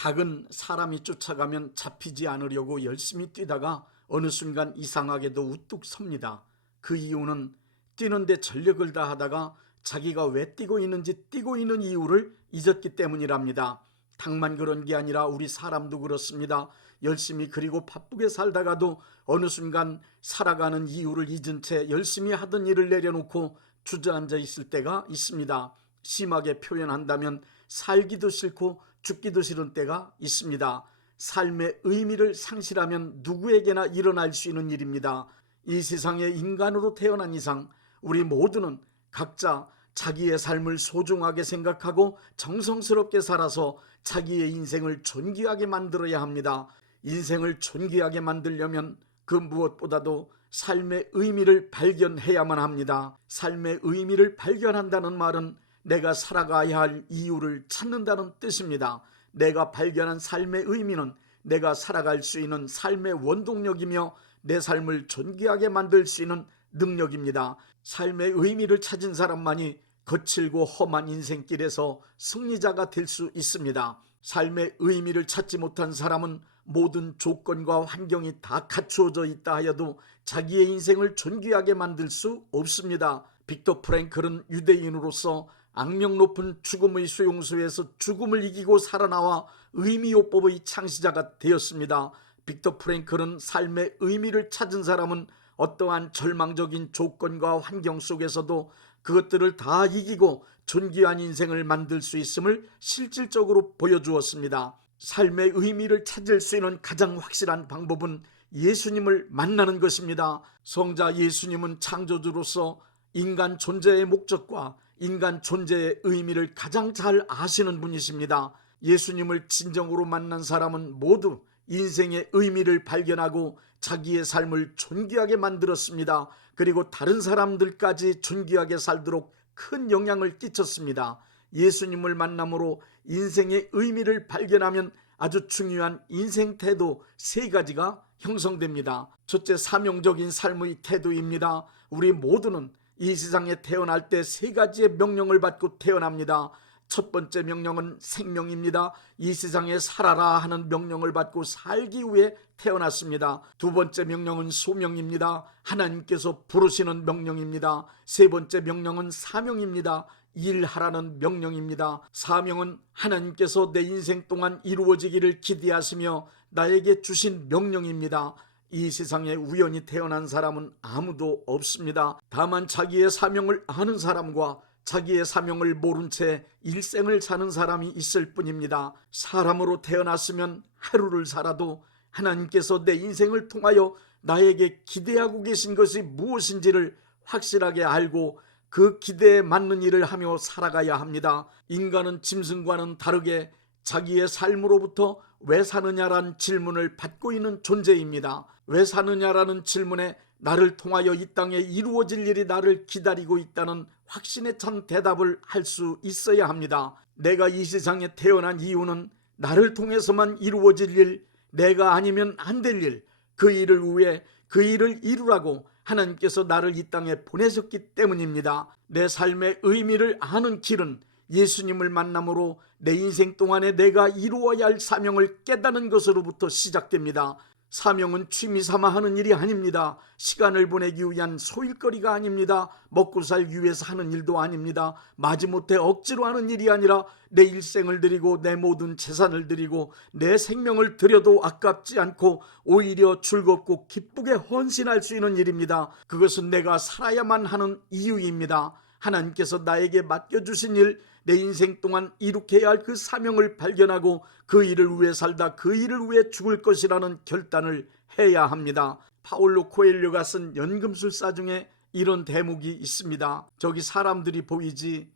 닭은 사람이 쫓아가면 잡히지 않으려고 열심히 뛰다가 어느 순간 이상하게도 우뚝 섭니다. 그 이유는 뛰는데 전력을 다하다가 자기가 왜 뛰고 있는지 뛰고 있는 이유를 잊었기 때문이랍니다. 닭만 그런 게 아니라 우리 사람도 그렇습니다. 열심히 그리고 바쁘게 살다가도 어느 순간 살아가는 이유를 잊은 채 열심히 하던 일을 내려놓고 주저앉아 있을 때가 있습니다. 심하게 표현한다면 살기도 싫고 죽기도 싫은 때가 있습니다. 삶의 의미를 상실하면 누구에게나 일어날 수 있는 일입니다. 이 세상에 인간으로 태어난 이상 우리 모두는 각자 자기의 삶을 소중하게 생각하고 정성스럽게 살아서 자기의 인생을 존귀하게 만들어야 합니다. 인생을 존귀하게 만들려면 그 무엇보다도 삶의 의미를 발견해야만 합니다. 삶의 의미를 발견한다는 말은 내가 살아가야 할 이유를 찾는다는 뜻입니다. 내가 발견한 삶의 의미는 내가 살아갈 수 있는 삶의 원동력이며 내 삶을 존귀하게 만들 수 있는 능력입니다. 삶의 의미를 찾은 사람만이 거칠고 험한 인생길에서 승리자가 될 수 있습니다. 삶의 의미를 찾지 못한 사람은 모든 조건과 환경이 다 갖추어져 있다 하여도 자기의 인생을 존귀하게 만들 수 없습니다. 빅터 프랭클은 유대인으로서 악명 높은 죽음의 수용소에서 죽음을 이기고 살아나와 의미요법의 창시자가 되었습니다. 빅터 프랭클은 삶의 의미를 찾은 사람은 어떠한 절망적인 조건과 환경 속에서도 그것들을 다 이기고 존귀한 인생을 만들 수 있음을 실질적으로 보여주었습니다. 삶의 의미를 찾을 수 있는 가장 확실한 방법은 예수님을 만나는 것입니다. 성자 예수님은 창조주로서 인간 존재의 목적과 인간 존재의 의미를 가장 잘 아시는 분이십니다. 예수님을 진정으로 만난 사람은 모두 인생의 의미를 발견하고 자기의 삶을 존귀하게 만들었습니다. 그리고 다른 사람들까지 존귀하게 살도록 큰 영향을 끼쳤습니다. 예수님을 만남으로 인생의 의미를 발견하면 아주 중요한 인생 태도 3가지가 형성됩니다. 첫째, 사명적인 삶의 태도입니다. 우리 모두는 이 세상에 태어날 때 3가지의 명령을 받고 태어납니다. 첫 번째 명령은 생명입니다. 이 세상에 살아라 하는 명령을 받고 살기 위해 태어났습니다. 두 번째 명령은 소명입니다. 하나님께서 부르시는 명령입니다. 세 번째 명령은 사명입니다. 일하라는 명령입니다. 사명은 하나님께서 내 인생 동안 이루어지기를 기대하시며 나에게 주신 명령입니다. 이 세상에 우연히 태어난 사람은 아무도 없습니다. 다만 자기의 사명을 아는 사람과 자기의 사명을 모른 채 일생을 사는 사람이 있을 뿐입니다. 사람으로 태어났으면 하루를 살아도 하나님께서 내 인생을 통하여 나에게 기대하고 계신 것이 무엇인지를 확실하게 알고 그 기대에 맞는 일을 하며 살아가야 합니다. 인간은 짐승과는 다르게 자기의 삶으로부터 왜 사느냐라는 질문을 받고 있는 존재입니다. 왜 사느냐라는 질문에 나를 통하여 이 땅에 이루어질 일이 나를 기다리고 있다는 확신에 찬 대답을 할 수 있어야 합니다. 내가 이 세상에 태어난 이유는 나를 통해서만 이루어질 일, 내가 아니면 안 될 일, 그 일을 위해 그 일을 이루라고 하나님께서 나를 이 땅에 보내셨기 때문입니다. 내 삶의 의미를 아는 길은 예수님을 만남으로 내 인생 동안에 내가 이루어야 할 사명을 깨닫는 것으로부터 시작됩니다. 사명은 취미 삼아 하는 일이 아닙니다. 시간을 보내기 위한 소일거리가 아닙니다. 먹고 살기 위해서 하는 일도 아닙니다. 마지못해 억지로 하는 일이 아니라 내 일생을 드리고 내 모든 재산을 드리고 내 생명을 드려도 아깝지 않고 오히려 즐겁고 기쁘게 헌신할 수 있는 일입니다. 그것은 내가 살아야만 하는 이유입니다. 하나님께서 나에게 맡겨주신 일, 내 인생 동안 이룩해야 할 그 사명을 발견하고 그 일을 위해 살다 그 일을 위해 죽을 것이라는 결단을 해야 합니다. 파울로 코엘료가 쓴 연금술사 중에 이런 대목이 있습니다. 저기 사람들이 보이지,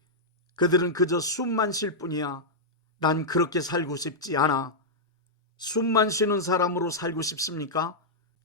그들은 그저 숨만 쉴 뿐이야. 난 그렇게 살고 싶지 않아. 숨만 쉬는 사람으로 살고 싶습니까?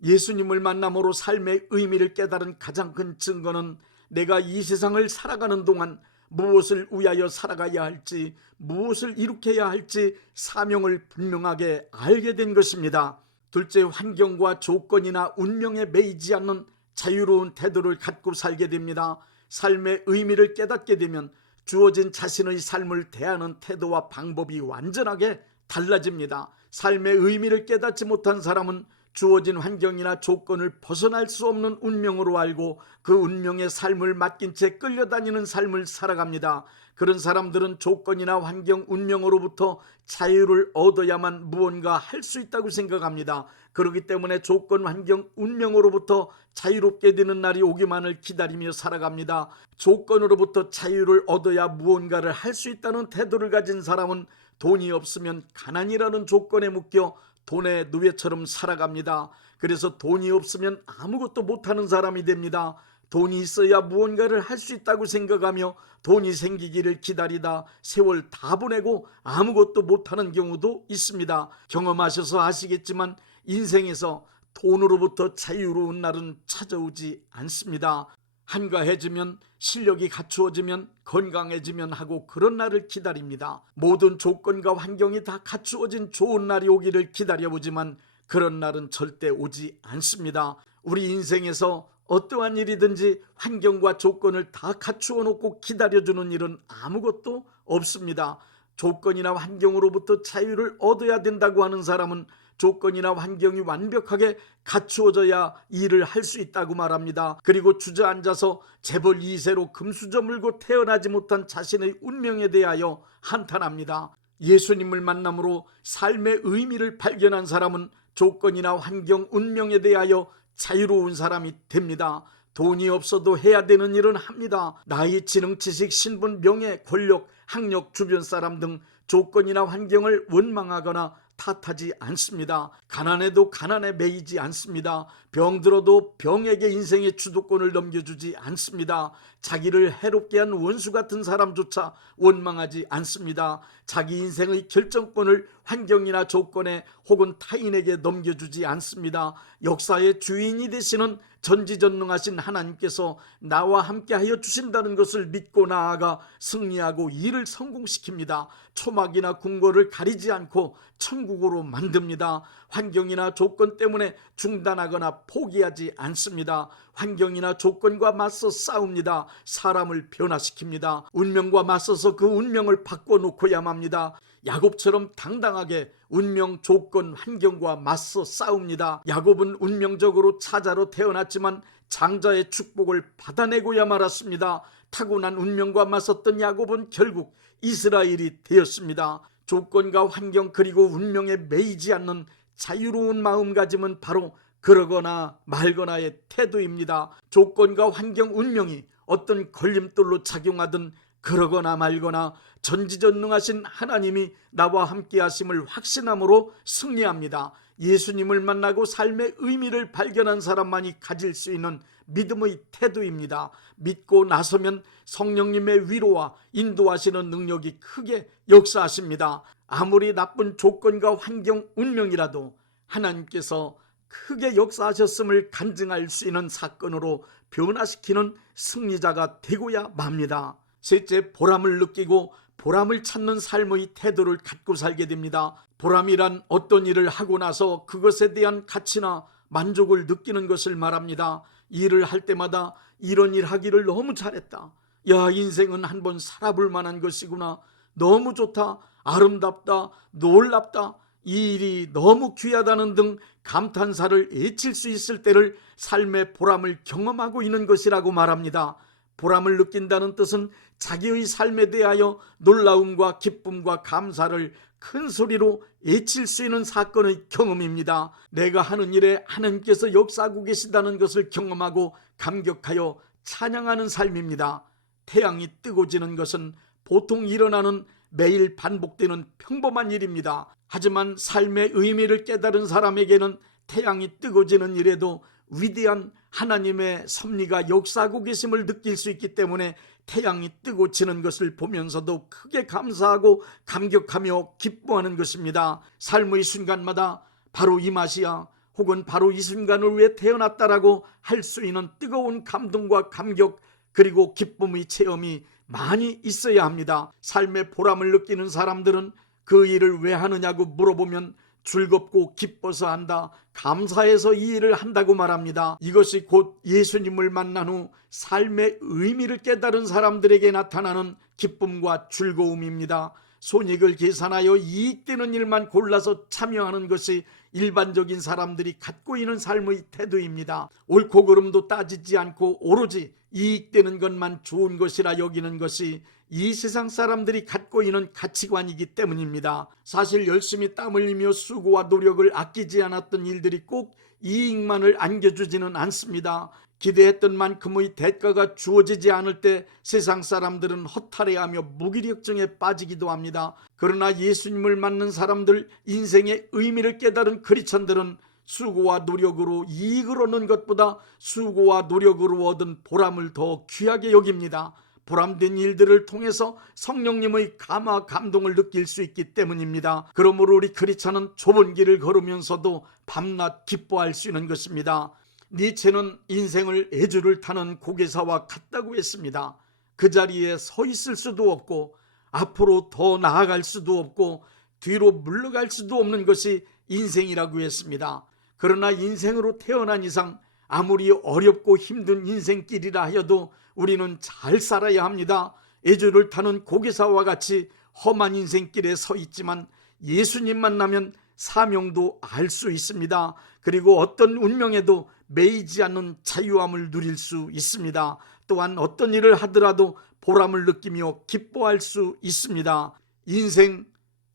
예수님을 만남으로 삶의 의미를 깨달은 가장 큰 증거는 내가 이 세상을 살아가는 동안 무엇을 위하여 살아가야 할지, 무엇을 이룩해야 할지 사명을 분명하게 알게 된 것입니다. 둘째, 환경과 조건이나 운명에 매이지 않는 자유로운 태도를 갖고 살게 됩니다. 삶의 의미를 깨닫게 되면 주어진 자신의 삶을 대하는 태도와 방법이 완전하게 달라집니다. 삶의 의미를 깨닫지 못한 사람은 주어진 환경이나 조건을 벗어날 수 없는 운명으로 알고 그 운명의 삶을 맡긴 채 끌려다니는 삶을 살아갑니다. 그런 사람들은 조건이나 환경, 운명으로부터 자유를 얻어야만 무언가 할 수 있다고 생각합니다. 그렇기 때문에 조건, 환경, 운명으로부터 자유롭게 되는 날이 오기만을 기다리며 살아갑니다. 조건으로부터 자유를 얻어야 무언가를 할 수 있다는 태도를 가진 사람은 돈이 없으면 가난이라는 조건에 묶여 돈의 노예처럼 살아갑니다. 그래서 돈이 없으면 아무것도 못하는 사람이 됩니다. 돈이 있어야 무언가를 할 수 있다고 생각하며 돈이 생기기를 기다리다 세월 다 보내고 아무것도 못하는 경우도 있습니다. 경험하셔서 아시겠지만 인생에서 돈으로부터 자유로운 날은 찾아오지 않습니다. 한가해지면, 실력이 갖추어지면, 건강해지면 하고 그런 날을 기다립니다. 모든 조건과 환경이 다 갖추어진 좋은 날이 오기를 기다려보지만 그런 날은 절대 오지 않습니다. 우리 인생에서 어떠한 일이든지 환경과 조건을 다 갖추어 놓고 기다려주는 일은 아무것도 없습니다. 조건이나 환경으로부터 자유를 얻어야 된다고 하는 사람은 조건이나 환경이 완벽하게 갖추어져야 일을 할 수 있다고 말합니다. 그리고 주저앉아서 재벌 2세로 금수저 물고 태어나지 못한 자신의 운명에 대하여 한탄합니다. 예수님을 만남으로 삶의 의미를 발견한 사람은 조건이나 환경, 운명에 대하여 자유로운 사람이 됩니다. 돈이 없어도 해야 되는 일은 합니다. 나이, 지능, 지식, 신분, 명예, 권력, 학력, 주변 사람 등 조건이나 환경을 원망하거나 탓하지 않습니다. 가난해도 가난에 매이지 않습니다. 병들어도 병에게 인생의 주도권을 넘겨주지 않습니다. 자기를 해롭게 한 원수 같은 사람조차 원망하지 않습니다. 자기 인생의 결정권을 환경이나 조건에 혹은 타인에게 넘겨주지 않습니다. 역사의 주인이 되시는 전지전능하신 하나님께서 나와 함께하여 주신다는 것을 믿고 나아가 승리하고 일을 성공시킵니다. 초막이나 궁궐을 가리지 않고 천국으로 만듭니다. 환경이나 조건 때문에 중단하거나 포기하지 않습니다. 환경이나 조건과 맞서 싸웁니다. 사람을 변화시킵니다. 운명과 맞서서 그 운명을 바꿔놓고야 맙니다. 야곱처럼 당당하게 운명, 조건, 환경과 맞서 싸웁니다. 야곱은 운명적으로 차자로 태어났지만 장자의 축복을 받아내고야 말았습니다. 타고난 운명과 맞섰던 야곱은 결국 이스라엘이 되었습니다. 조건과 환경 그리고 운명에 매이지 않는 자유로운 마음가짐은 바로 그러거나 말거나의 태도입니다. 조건과 환경, 운명이 어떤 걸림돌로 작용하든 그러거나 말거나 전지전능하신 하나님이 나와 함께 하심을 확신함으로 승리합니다. 예수님을 만나고 삶의 의미를 발견한 사람만이 가질 수 있는 믿음의 태도입니다. 믿고 나서면 성령님의 위로와 인도하시는 능력이 크게 역사하십니다. 아무리 나쁜 조건과 환경, 운명이라도 하나님께서 크게 역사하셨음을 간증할 수 있는 사건으로 변화시키는 승리자가 되고야 맙니다. 셋째, 보람을 느끼고 보람을 찾는 삶의 태도를 갖고 살게 됩니다. 보람이란 어떤 일을 하고 나서 그것에 대한 가치나 만족을 느끼는 것을 말합니다. 일을 할 때마다 이런 일 하기를 너무 잘했다. 야, 인생은 한번 살아볼 만한 것이구나. 너무 좋다. 아름답다. 놀랍다. 이 일이 너무 귀하다는 등 감탄사를 외칠 수 있을 때를 삶의 보람을 경험하고 있는 것이라고 말합니다. 보람을 느낀다는 뜻은 자기의 삶에 대하여 놀라움과 기쁨과 감사를 큰 소리로 외칠 수 있는 사건의 경험입니다. 내가 하는 일에 하나님께서 역사하고 계시다는 것을 경험하고 감격하여 찬양하는 삶입니다. 태양이 뜨고 지는 것은 보통 일어나는 매일 반복되는 평범한 일입니다. 하지만 삶의 의미를 깨달은 사람에게는 태양이 뜨고 지는 일에도 위대한 하나님의 섭리가 역사하고 계심을 느낄 수 있기 때문에 태양이 뜨고 지는 것을 보면서도 크게 감사하고 감격하며 기뻐하는 것입니다. 삶의 순간마다 바로 이 맛이야 혹은 바로 이 순간을 위해 태어났다라고 할 수 있는 뜨거운 감동과 감격 그리고 기쁨의 체험이 많이 있어야 합니다. 삶의 보람을 느끼는 사람들은 그 일을 왜 하느냐고 물어보면 즐겁고 기뻐서 한다, 감사해서 이 일을 한다고 말합니다. 이것이 곧 예수님을 만난 후 삶의 의미를 깨달은 사람들에게 나타나는 기쁨과 즐거움입니다. 손익을 계산하여 이익되는 일만 골라서 참여하는 것이 일반적인 사람들이 갖고 있는 삶의 태도입니다. 옳고 그름도 따지지 않고 오로지 이익되는 것만 좋은 것이라 여기는 것이 이 세상 사람들이 갖고 있는 가치관이기 때문입니다. 사실 열심히 땀 흘리며 수고와 노력을 아끼지 않았던 일들이 꼭 이익만을 안겨주지는 않습니다. 기대했던 만큼의 대가가 주어지지 않을 때 세상 사람들은 허탈해하며 무기력증에 빠지기도 합니다. 그러나 예수님을 만난 사람들, 인생의 의미를 깨달은 크리스천들은 수고와 노력으로 이익을 얻는 것보다 수고와 노력으로 얻은 보람을 더 귀하게 여깁니다. 보람된 일들을 통해서 성령님의 감화 감동을 느낄 수 있기 때문입니다. 그러므로 우리 크리스천은 좁은 길을 걸으면서도 밤낮 기뻐할 수 있는 것입니다. 니체는 인생을 애주를 타는 고개사와 같다고 했습니다. 그 자리에 서 있을 수도 없고 앞으로 더 나아갈 수도 없고 뒤로 물러갈 수도 없는 것이 인생이라고 했습니다. 그러나 인생으로 태어난 이상 아무리 어렵고 힘든 인생길이라 하여도 우리는 잘 살아야 합니다. 애주를 타는 고개사와 같이 험한 인생길에 서 있지만 예수님 만나면 사명도 알 수 있습니다. 그리고 어떤 운명에도 매이지 않는 자유함을 누릴 수 있습니다. 또한 어떤 일을 하더라도 보람을 느끼며 기뻐할 수 있습니다. 인생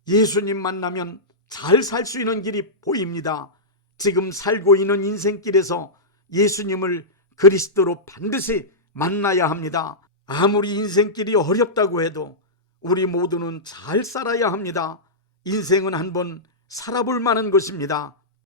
예수님 만나면 잘 살 수 있는 길이 보입니다. 지금 살고 있는 인생길에서 예수님을 그리스도로 반드시 만나야 합니다. 아무리 인생길이 어렵다고 해도 우리 모두는 잘 살아야 합니다. 인생은 한번 살아볼 만한 것입니다.